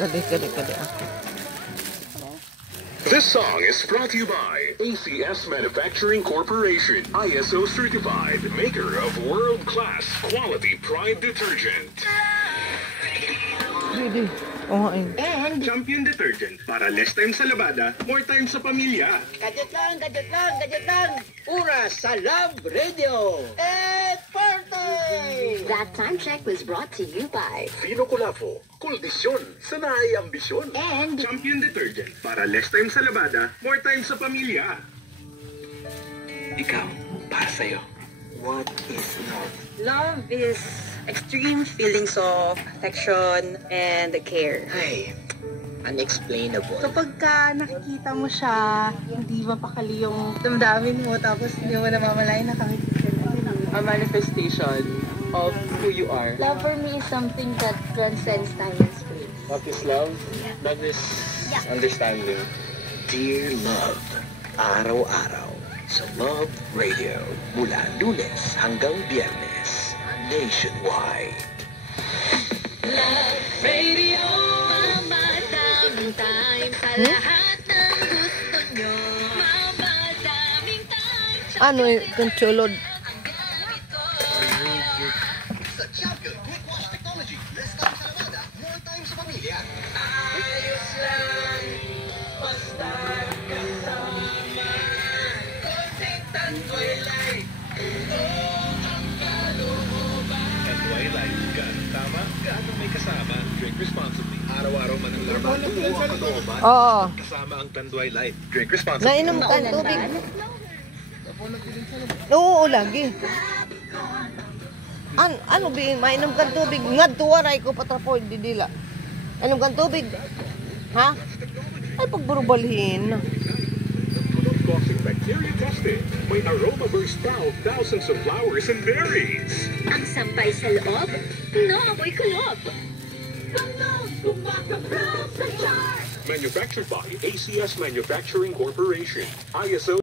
Kali. This song is brought to you by ACS Manufacturing Corporation, ISO certified, maker of world-class quality Pride detergent. And Champion Detergent para less time sa labada, more time sa pamilya. Gadget lang. Oras sa Love Radio. Party! That time check was brought to you by Pino Colafo, kondisyon, sanay ambisyon. and Champion Detergent para less time sa labada, more time sa pamilya. Ikaw, para sa'yo, what is love? Love is extreme feelings of affection and care. Ay, unexplainable. Kapag ka nakikita mo siya, hindi mapakali yung damdamin mo, tapos hindi mo namamalayan na kami. A manifestation of who you are. love for me is something that transcends time and space. What is love? Love is understanding. Dear Love, araw-araw sa Love Radio mula Lunes hanggang Biyernes, nationwide. Radio, mamadaming time sa lahat ng gusto nyo. Mamadaming time sa Ano yung chulod? Sa Champion Quick Wash Technology, less time sa labada, more time sa pamilya. Ayos lang, basta kasama. Konting tantoy light, ang kalooban. Tantoy light, tama? Gaano may kasama? Drink responsibly. Araw-araw man ang laman, buo ang kalooban. Oo. Kasama ang Tanduay Light. Drink responsibly. Nainom ka ng tubig. Oo, lagi. Ano ba mainom ka ng tubig? Ngadto waray ko patrapoy didila. Inom ka ng tubig? Ha? Ay pagburubalhin. Toxic bacteria tested. May aroma burst sprout, thousands of flowers and berries. ang sampay sa loob. No, ako'y kulob. Manufactured by ACS Manufacturing Corporation. ISO